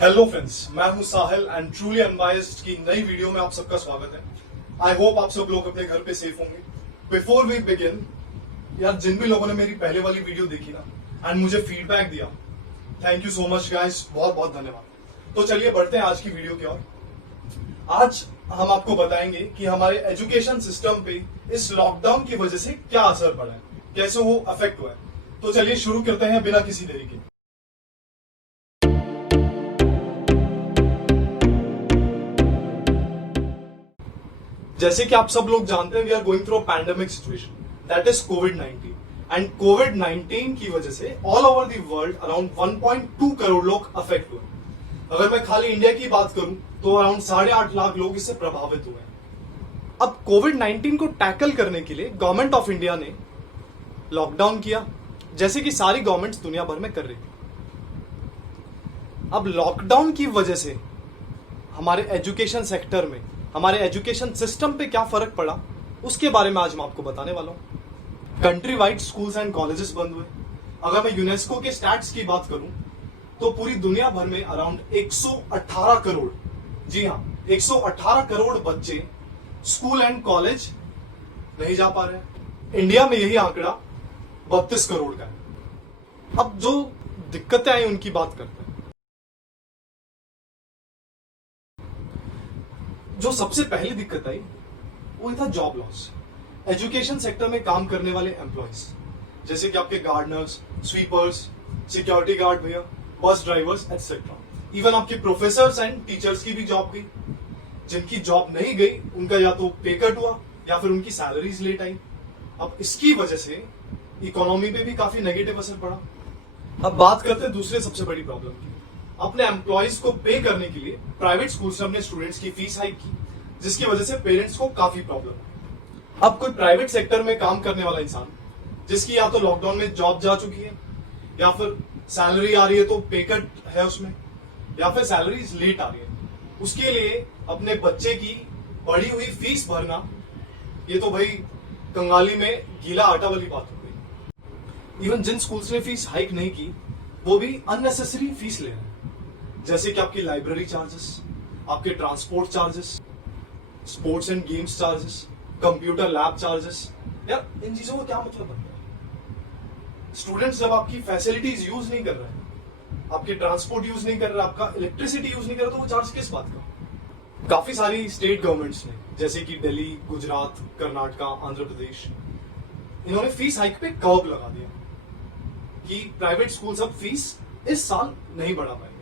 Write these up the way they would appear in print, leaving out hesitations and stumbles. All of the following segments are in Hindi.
हेलो फ्रेंड्स, मैं हूं साहिल एंड ट्रूली अनबायस्ड की नई वीडियो में आप सबका स्वागत है। आई होप आप सब लोग अपने घर पे सेफ होंगे। बिफोर वी बिगिन, यार जिन भी लोगों ने मेरी पहले वाली वीडियो देखी ना एंड मुझे फीडबैक दिया, thank you so much guys, बहुत बहुत धन्यवाद। तो चलिए बढ़ते हैं आज की वीडियो की ओर। आज हम आपको बताएंगे कि हमारे एजुकेशन सिस्टम पे इस लॉकडाउन की वजह से क्या असर पड़ा है, कैसे वो अफेक्ट हुआ है। तो चलिए शुरू करते हैं बिना किसी देरी के। जैसे कि आप सब लोग जानते हैं, we are going through a pandemic situation, that is कोविड-19। एंड कोविड-19 की वजह से all over the world around 1.2 crore लोग अफेक्ट हुए। अगर मैं खाली इंडिया की बात करूं तो अराउंड 8.5 लाख लोग इससे प्रभावित हुए हैं। अब कोविड-19 को टैकल करने के लिए गवर्नमेंट ऑफ इंडिया ने लॉकडाउन किया, जैसे कि सारी गवर्नमेंट्स दुनिया भर में कर रही थी। अब लॉकडाउन की वजह से हमारे एजुकेशन सेक्टर में, हमारे एजुकेशन सिस्टम पे क्या फर्क पड़ा, उसके बारे में आज मैं आपको बताने वाला हूं। Country wide schools and colleges बंद हुए। अगर मैं यूनेस्को के स्टैट्स की बात करूं तो पूरी दुनिया भर में अराउंड 118 करोड़, जी हां 118 करोड़ बच्चे स्कूल एंड कॉलेज नहीं जा पा रहे हैं। इंडिया में यही आंकड़ा 32 करोड़ का है। अब जो दिक्कतें आई उनकी बात करते हैं। जो सबसे पहली दिक्कत आई वो था जॉब लॉस। एजुकेशन सेक्टर में काम करने वाले एम्प्लॉयज, जैसे कि आपके गार्डनर्स, स्वीपर्स, सिक्योरिटी गार्ड भैया, बस ड्राइवर्स एक्सेट्रा, इवन आपके प्रोफेसर्स एंड टीचर्स की भी जॉब गई। जिनकी जॉब नहीं गई उनका या तो पे कट हुआ या फिर उनकी सैलरीज लेट आई। अब इसकी वजह से इकोनॉमी पे भी काफी नेगेटिव असर पड़ा। अब बात करते हैं दूसरे सबसे बड़ी प्रॉब्लम की। अपने एम्प्लॉयज को पे करने के लिए प्राइवेट स्कूल्स ने अपने स्टूडेंट्स की फीस हाइक की, जिसकी वजह से पेरेंट्स को काफी प्रॉब्लम है। अब कोई प्राइवेट सेक्टर में काम करने वाला इंसान, जिसकी या तो लॉकडाउन में जॉब जा चुकी है, या फिर सैलरी आ रही है तो पे कट है उसमें, या फिर सैलरीज लेट आ रही है, उसके लिए अपने बच्चे की बढ़ी हुई फीस भरना, ये तो भाई कंगाली में गीला आटा वाली बात हो गई। इवन जिन स्कूल्स ने फीस हाइक नहीं की वो भी अननेसेसरी फीस ले रहे हैं, जैसे कि आपकी लाइब्रेरी चार्जेस, आपके transport charges, sports and games charges, computer lab charges. यार इन चीजों का क्या मतलब बनता है? स्टूडेंट्स जब आपकी फैसिलिटीज यूज नहीं कर रहे हैं, आपके ट्रांसपोर्ट यूज नहीं कर रहे, आपका इलेक्ट्रिसिटी यूज नहीं कर रहे, तो वो चार्ज किस बात का? काफी सारी स्टेट गवर्नमेंट्स ने, जैसे कि दिल्ली, गुजरात, कर्नाटका, आंध्र प्रदेश, इन्होंने फीस हाइक पे कर्व लगा दिया कि प्राइवेट स्कूल्स अब फीस इस साल नहीं बढ़ा पाएंगे।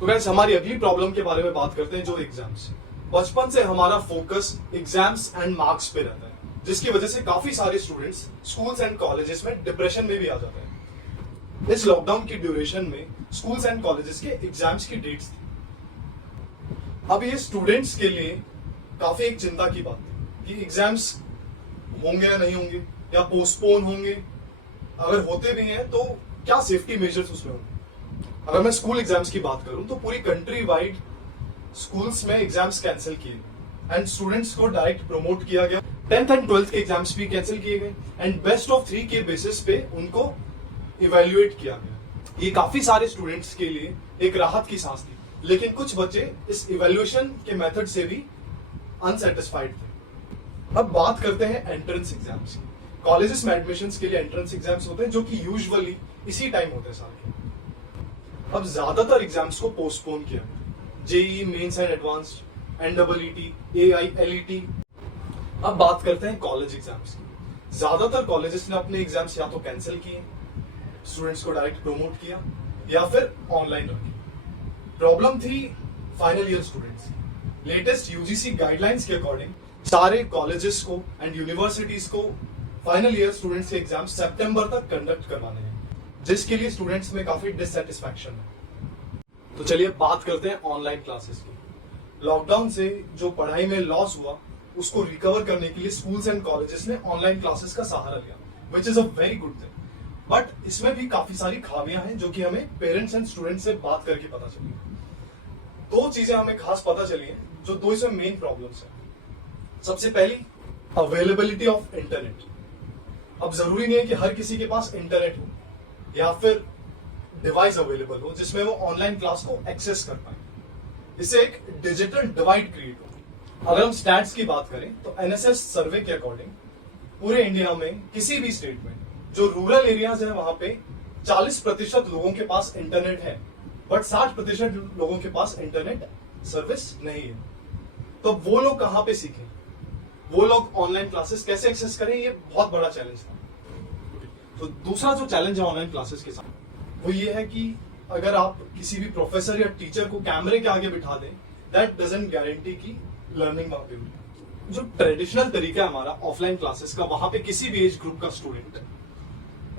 तो गाइस, हमारी अगली प्रॉब्लम के बारे में बात करते हैं, जो एग्जाम्स। बचपन से हमारा फोकस एग्जाम्स एंड मार्क्स पे रहता है, जिसकी वजह से काफी सारे स्टूडेंट्स स्कूल्स एंड कॉलेजेस में डिप्रेशन में भी आ जाते हैं। इस लॉकडाउन की ड्यूरेशन में स्कूल्स एंड कॉलेजेस के एग्जाम्स की डेट्स थी। अब ये स्टूडेंट्स के लिए काफी एक चिंता की बात थी कि एग्जाम्स होंगे या नहीं होंगे, या पोस्टपोन होंगे, अगर होते भी हैं तो क्या सेफ्टी मेजर्स उसमें होंगे। अगर मैं स्कूल एग्जाम्स की बात करूं तो पूरी कंट्री वाइड स्कूल्स में एग्जाम्स कैंसिल किए गए एंड स्टूडेंट्स को डायरेक्ट प्रमोट किया गया। 10th एंड 12th के एग्जाम्स भी कैंसिल किए गए एंड बेस्ट ऑफ 3 के बेसिस पे उनको इवेल्युएट किया गया। ये काफी सारे स्टूडेंट्स के लिए एक राहत की सांस थी, लेकिन कुछ बच्चे इस इवेल्युएशन के मेथड से भी अनसेटिस्फाइड थे। अब बात करते हैं एंट्रेंस एग्जाम्स की। कॉलेजेस में एडमिशंस के लिए एंट्रेंस एग्जाम्स होते हैं, जो कि यूजुअली इसी टाइम होते हैं साल के। अब ज्यादातर एग्जाम्स को पोस्टपोन किया गया, जेईई मेंस एंड एडवांस्ड, एनडब्ल्यूईटी, एआईएलईटी। अब बात करते हैं कॉलेज एग्जाम्स की। ज्यादातर कॉलेजेस ने अपने एग्जाम्स या तो कैंसिल किए, स्टूडेंट्स को डायरेक्ट प्रमोट किया, या फिर ऑनलाइन रखे। प्रॉब्लम थी फाइनल ईयर स्टूडेंट्स की। लेटेस्ट यूजीसी गाइडलाइंस के अकॉर्डिंग सारे कॉलेजेस को एंड यूनिवर्सिटीज को फाइनल ईयर स्टूडेंट्स के एग्जाम सितंबर तक कंडक्ट करवाने हैं, जिसके लिए स्टूडेंट्स में काफी डिससेटिस्फैक्शन है। तो चलिए बात करते हैं ऑनलाइन क्लासेस की। लॉकडाउन से जो पढ़ाई में लॉस हुआ उसको रिकवर करने के लिए स्कूल्स एंड कॉलेजेस ने ऑनलाइन क्लासेस का सहारा लिया, which is a very good thing. But इसमें भी काफी सारी खामियां हैं, जो कि हमें पेरेंट्स एंड स्टूडेंट्स से बात करके पता चली। दो चीजें हमें खास पता चली हैं, जो दो इसमें मेन प्रॉब्लम्स हैं। सबसे पहली, अवेलेबिलिटी ऑफ इंटरनेट। अब जरूरी नहीं है कि हर किसी के पास इंटरनेट हो, या फिर डिवाइस अवेलेबल हो जिसमें वो ऑनलाइन क्लास को एक्सेस कर पाए। इससे एक डिजिटल डिवाइड क्रिएट हो। अगर हम स्टैट्स की बात करें तो एनएसएस सर्वे के अकॉर्डिंग पूरे इंडिया में किसी भी स्टेट में जो रूरल एरियाज है वहां पे 40% लोगों के पास इंटरनेट है, बट 60% लोगों के पास इंटरनेट सर्विस नहीं है। तो वो लोग कहां पे सीखें, वो लोग ऑनलाइन क्लासेस कैसे एक्सेस करें, ये बहुत बड़ा चैलेंज था। तो दूसरा जो चैलेंज है ऑनलाइन क्लासेस के साथ वो ये है कि अगर आप किसी भी प्रोफेसर या टीचर को कैमरे के आगे बिठा दें, दैट डजंट गारंटी की लर्निंग वहां पे होगी। जो ट्रेडिशनल तरीका है हमारा ऑफलाइन क्लासेस का, वहां पे किसी भी एज ग्रुप का स्टूडेंट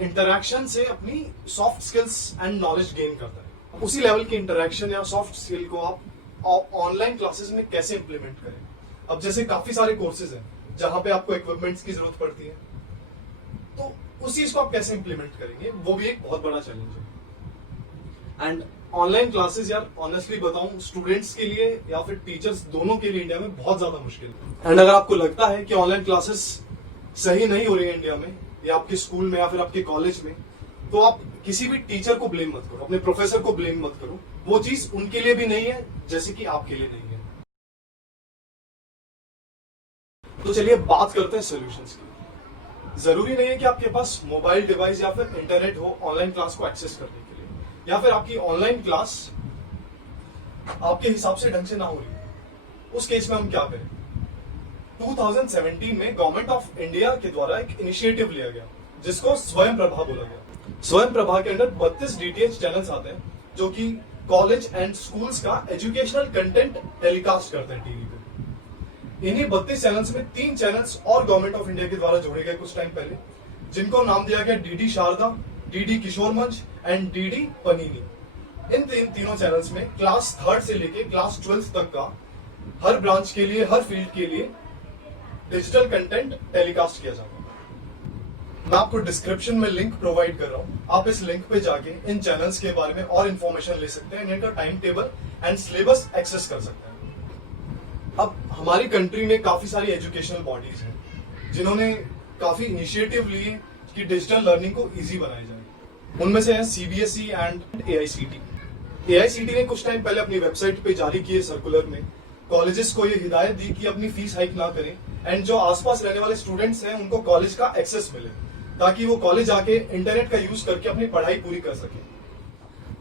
इंटरैक्शन से अपनी soft skills and knowledge gain करता है। उसी लेवल की इंटरैक्शन या सॉफ्ट स्किल को आप ऑनलाइन क्लासेस में कैसे इंप्लीमेंट करें। अब जैसे काफी सारे कोर्सेज हैं जहां पे आपको इक्विपमेंट्स की जरूरत पड़ती है, तो उस चीज को आप कैसे इंप्लीमेंट करेंगे, वो भी एक बहुत बड़ा चैलेंज है। एंड ऑनलाइन क्लासेस यार ऑनेस्टली बताऊं, स्टूडेंट्स के लिए या फिर टीचर्स दोनों के लिए इंडिया में बहुत ज्यादा मुश्किल है। एंड अगर आपको लगता है कि ऑनलाइन क्लासेस सही नहीं हो रही है इंडिया में, या आपके स्कूल में या फिर आपके कॉलेज में, तो आप किसी भी टीचर को ब्लेम मत करो, अपने प्रोफेसर को ब्लेम मत करो। वो चीज उनके लिए भी नहीं है जैसे कि आपके लिए नहीं है। तो चलिए बात करते हैं सॉल्यूशंस की। जरूरी नहीं है कि आपके पास मोबाइल डिवाइस या फिर इंटरनेट हो ऑनलाइन क्लास को एक्सेस करने के लिए, या फिर आपकी ऑनलाइन क्लास आपके हिसाब से ढंग से ना हो रही है। उस केस में हम क्या करें। 2017 में गवर्नमेंट ऑफ इंडिया के द्वारा एक इनिशिएटिव लिया गया जिसको स्वयं प्रभा बोला गया। स्वयं प्रभा के अंदर 32 डीटीएच चैनल्स आते हैं जो कि कॉलेज एंड स्कूल्स का एजुकेशनल कंटेंट टेलीकास्ट करते हैं टीवी पे। इन्हीं 32 चैनल्स में 3 चैनल्स और गवर्नमेंट ऑफ इंडिया के द्वारा जोड़े गए कुछ टाइम पहले, जिनको नाम दिया गया डीडी शारदा, डीडी किशोर मंच एंड डीडी पनीनी। इन तीनों चैनल्स में क्लास 3rd से लेके क्लास 12th तक का हर ब्रांच के लिए, हर फील्ड के लिए डिजिटल कंटेंट टेलीकास्ट किया जाता है। मैं आपको डिस्क्रिप्शन में लिंक प्रोवाइड कर रहा हूं, आप इस लिंक पे जाके इन चैनल्स के बारे में और इंफॉर्मेशन ले सकते हैं, इनका time table and syllabus access कर सकते हैं। अब हमारी कंट्री में काफी सारी एजुकेशनल बॉडीज हैं जिन्होंने काफी इनिशिएटिव लिए कि डिजिटल लर्निंग को इजी बनाया जाए। उनमें से है सीबीएसई एंड एआईसीटी। एआईसीटी ने कुछ टाइम पहले अपनी वेबसाइट पे जारी किए सर्कुलर में कॉलेजेस को ये हिदायत दी कि अपनी फीस हाइक ना करें एंड जो आसपास रहने वाले स्टूडेंट्स हैं उनको कॉलेज का एक्सेस मिले, ताकि वो कॉलेज आके इंटरनेट का यूज करके अपनी पढ़ाई पूरी कर सके।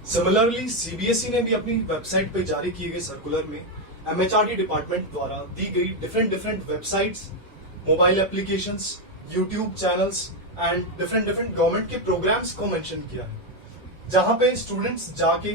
सिमिलरली सीबीएसई ने भी अपनी वेबसाइट पे जारी किए गए सर्कुलर में एमएचआरडी डिपार्टमेंट द्वारा दी गई different websites, mobile applications, YouTube channels and different government के प्रोग्राम्स को मेंशन किया है, जहां पे स्टूडेंट्स जाके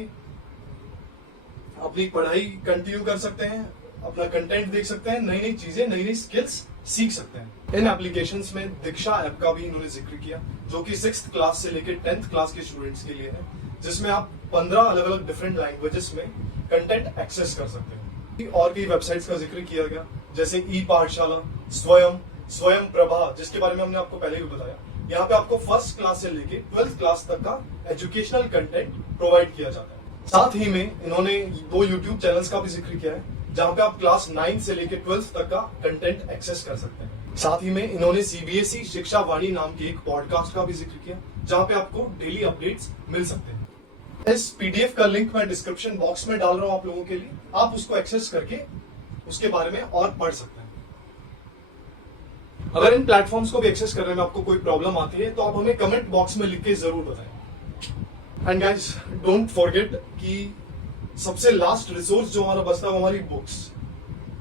अपनी पढ़ाई कंटिन्यू कर सकते हैं, अपना कंटेंट देख सकते हैं, नई नई चीजें, नई नई स्किल्स सीख सकते हैं। इन एप्लीकेशंस में दीक्षा ऐप का भी इन्होंने जिक्र किया जो कि 6th क्लास से लेकर 10th क्लास के स्टूडेंट्स के लिए है, जिसमें आप 15 अलग अलग डिफरेंट लैंग्वेजेस में कंटेंट एक्सेस कर सकते हैं। और कई वेबसाइट्स का जिक्र किया गया जैसे ई पाठशाला, स्वयं प्रभा, जिसके बारे में हमने आपको पहले भी बताया। यहाँ पे आपको 1st क्लास से लेके 12th क्लास तक का एजुकेशनल कंटेंट प्रोवाइड किया जाता है। साथ ही में इन्होंने 2 यूट्यूब चैनल्स का भी जिक्र किया है जहाँ पे आप क्लास 9 से लेके 12th तक का कंटेंट एक्सेस कर सकते हैं। साथ ही में इन्होंने सीबीएसई शिक्षा वाणी नाम के एक पॉडकास्ट का भी जिक्र किया जहाँ पे आपको डेली अपडेट्स मिल सकते हैं। इस पीडीएफ का लिंक मैं डिस्क्रिप्शन बॉक्स में डाल रहा हूं आप लोगों के लिए, आप उसको एक्सेस करके उसके बारे में और पढ़ सकते हैं। अगर इन प्लेटफॉर्म्स को भी एक्सेस करने में आपको कोई प्रॉब्लम आती है तो आप हमें कमेंट बॉक्स में लिख के जरूर बताएं। एंड गाइस डोंट फॉरगेट कि सबसे लास्ट रिसोर्स जो हमारा बचता है वो हमारी बुक्स,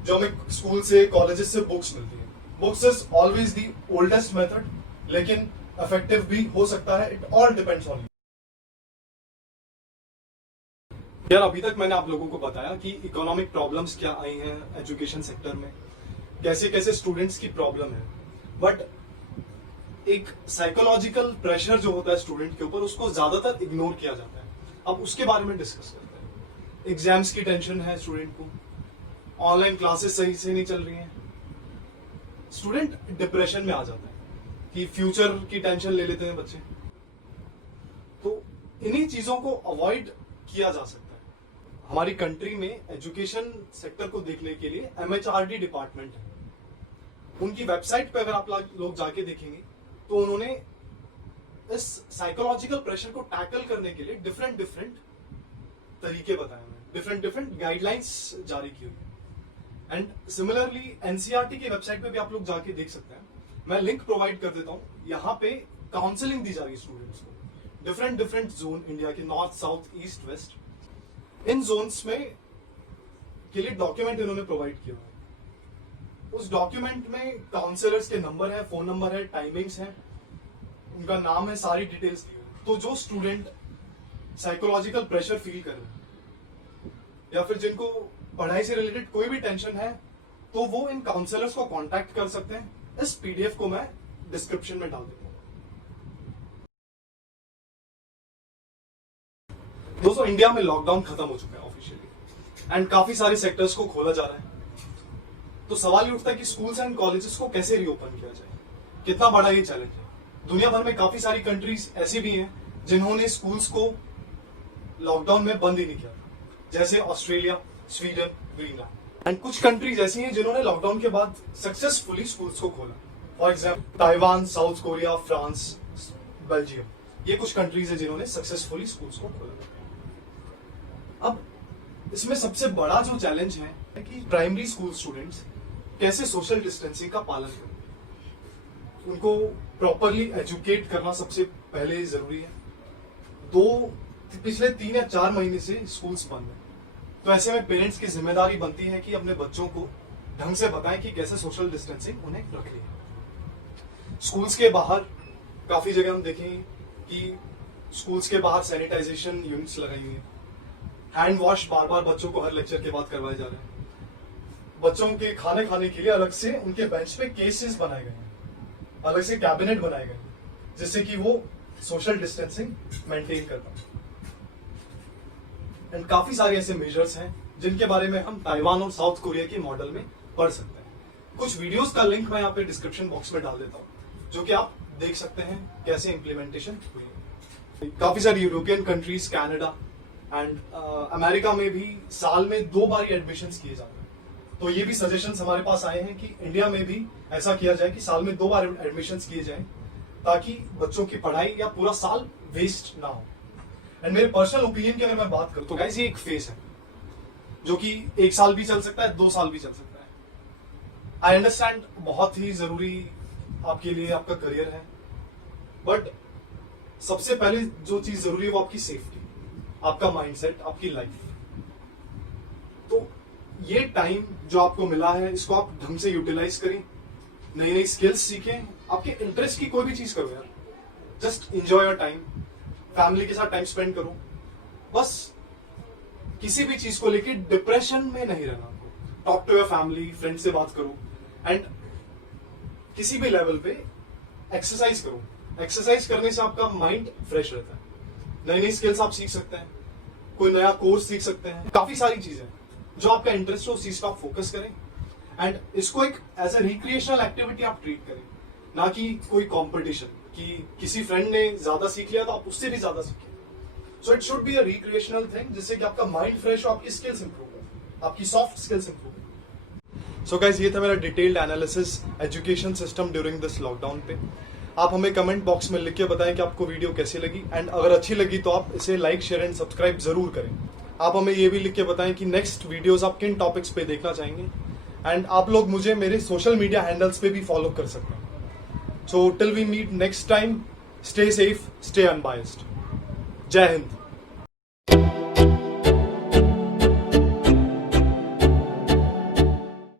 जो हमें स्कूल से, कॉलेजेस से बुक्स मिलती है। Books is always the oldest method, लेकिन इफेक्टिव भी हो सकता है। It all depends on you. यार अभी तक मैंने आप लोगों को बताया कि इकोनॉमिक प्रॉब्लम्स क्या आई हैं एजुकेशन सेक्टर में, कैसे कैसे स्टूडेंट्स की प्रॉब्लम है, बट एक साइकोलॉजिकल प्रेशर जो होता है स्टूडेंट के ऊपर उसको ज्यादातर इग्नोर किया जाता है। अब उसके बारे में डिस्कस करते हैं। एग्जाम्स की टेंशन है स्टूडेंट को, ऑनलाइन क्लासेस सही से नहीं चल रही हैं, स्टूडेंट डिप्रेशन में आ जाता है कि फ्यूचर की टेंशन ले लेते हैं बच्चे। तो इन्हीं चीजों को अवॉइड किया जा सकता है। हमारी कंट्री में एजुकेशन सेक्टर को देखने के लिए एमएचआरडी डिपार्टमेंट है। उनकी वेबसाइट पे अगर आप लोग जाके देखेंगे तो उन्होंने इस साइकोलॉजिकल प्रेशर को टैकल करने के लिए डिफरेंट डिफरेंट तरीके बताए हुए हैं, डिफरेंट डिफरेंट गाइडलाइंस जारी की हुई है। एंड सिमिलरली एनसीईआरटी की वेबसाइट पे भी आप लोग जाके देख सकते हैं, मैं लिंक प्रोवाइड कर देता हूं। यहाँ पे काउंसलिंग दी जा रही है स्टूडेंट्स को, डिफरेंट डिफरेंट जोन इंडिया के, नॉर्थ साउथ ईस्ट वेस्ट, इन जोन्स में के लिए डॉक्यूमेंट इन्होंने प्रोवाइड किया हुआ है। उस डॉक्यूमेंट में काउंसलर्स के नंबर है, फोन नंबर है, टाइमिंग्स है, उनका नाम है, सारी डिटेल्स दी हुई है। तो जो स्टूडेंट साइकोलॉजिकल प्रेशर फील कर रहे हैं या फिर जिनको पढ़ाई से रिलेटेड कोई भी टेंशन है, तो वो इन काउंसलर्स को कांटेक्ट कर सकते हैं। इस पीडीएफ को मैं डिस्क्रिप्शन में डाल देता हूं। दोस्तों, इंडिया में लॉकडाउन खत्म हो चुका है ऑफिशियली एंड काफी सारे सेक्टर्स को खोला जा रहा है। तो सवाल ये उठता है कि स्कूल्स एंड कॉलेजेस को कैसे रीओपन किया जाए, कितना बड़ा ये चैलेंज है। दुनिया भर में काफी सारी कंट्रीज ऐसी भी हैं जिन्होंने स्कूल्स को लॉकडाउन में बंद ही नहीं किया, जैसे ऑस्ट्रेलिया, स्वीडन, ग्रीनलैंड। एंड कुछ कंट्रीज ऐसी हैं जिन्होंने लॉकडाउन के बाद सक्सेसफुली स्कूल्स को खोला। For example Taiwan, south Korea, France, Belgium, ये कुछ कंट्रीज है जिन्होंने सक्सेसफुली स्कूल्स को खोला। अब इसमें सबसे बड़ा जो चैलेंज है कि प्राइमरी स्कूल स्टूडेंट्स कैसे सोशल डिस्टेंसिंग का पालन करें। उनको प्रॉपरली एजुकेट करना सबसे पहले जरूरी है। पिछले 3 या 4 महीने से स्कूल्स बंद है, तो ऐसे में पेरेंट्स की जिम्मेदारी बनती है कि अपने बच्चों को ढंग से बताएं कि कैसे सोशल डिस्टेंसिंग उन्हें रखनी है। स्कूल्स के बाहर काफी जगह हम देखें कि स्कूल्स के बाहर सैनिटाइजेशन यूनिट्स लगाई हुई है, हैंड वॉश बार बार बच्चों को हर लेक्चर के बाद करवाए जा रहे हैं। बच्चों के खाने खाने के लिए अलग से उनके बेंच पे केसेस बनाए गए हैं, अलग से कैबिनेट बनाए गए हैं, जिससे कि वो सोशल डिस्टेंसिंग मेंटेन कर पाए। एंड काफी सारे ऐसे मेजर्स हैं जिनके बारे में हम ताइवान और साउथ कोरिया के मॉडल में पढ़ सकते हैं। कुछ वीडियोस का लिंक मैं यहाँ पे डिस्क्रिप्शन बॉक्स में डाल देता हूँ, जो कि आप देख सकते हैं कैसे इंप्लीमेंटेशन हुई है। काफी सारी European countries, Canada and America में भी साल में 2 बार एडमिशन किए जाते हैं। तो ये भी सजेशंस हमारे पास आए हैं कि इंडिया में भी ऐसा किया जाए कि साल में 2 बार एडमिशन किए जाएं, ताकि बच्चों की पढ़ाई या पूरा साल वेस्ट ना हो। एंड मेरे पर्सनल ओपिनियन की अगर मैं बात करूं तो गाइस, ये एक फेज है जो कि 1 साल भी चल सकता है, 2 साल भी चल सकता है। आई अंडरस्टैंड बहुत ही जरूरी आपके लिए आपका करियर है, बट सबसे पहले जो चीज जरूरी है वो आपकी सेफ्टी, आपका माइंडसेट, आपकी लाइफ। तो ये टाइम जो आपको मिला है, इसको आप ढंग से यूटिलाइज करें, नई नई स्किल्स सीखें, आपके इंटरेस्ट की कोई भी चीज करो यार। Just enjoy your time, family के साथ टाइम स्पेंड करो। बस किसी भी चीज को लेके डिप्रेशन में नहीं रहना। Talk to your family, friend से बात करो एंड किसी भी लेवल पे एक्सरसाइज करो। एक्सरसाइज करने से आपका माइंड फ्रेश रहता है, नई नई स्किल्स आप सीख सकते हैं, कोई नया कोर्स सीख सकते हैं। काफी सारी चीजें जो आपका इंटरेस्ट हो उस चीज पर आप फोकस करें एंड इसको एक एज ए रिक्रिएशनल एक्टिविटी आप ट्रीट करें, ना कि कोई कंपटीशन कि किसी फ्रेंड ने ज्यादा सीख लिया तो आप उससे भी ज्यादा सीखें। So it should be a recreational thing, जिससे कि आपका माइंड फ्रेश हो, आपकी स्किल्स इंप्रूव हो, आपकी सॉफ्ट स्किल्स इंप्रूव हो। सो गाइस, ये था मेरा detailed analysis education system during this lockdown पे। आप हमें कमेंट बॉक्स में लिख के बताएं कि आपको वीडियो कैसी लगी, एंड अगर अच्छी लगी तो आप इसे लाइक, शेयर एंड सब्सक्राइब जरूर करें। आप हमें ये भी लिख के बताएं कि नेक्स्ट वीडियोस आप किन टॉपिक्स पे देखना चाहेंगे, एंड आप लोग मुझे मेरे सोशल मीडिया हैंडल्स पे भी फॉलो कर सकते हैं। So till we meet next time, stay safe, stay unbiased. जय हिंद।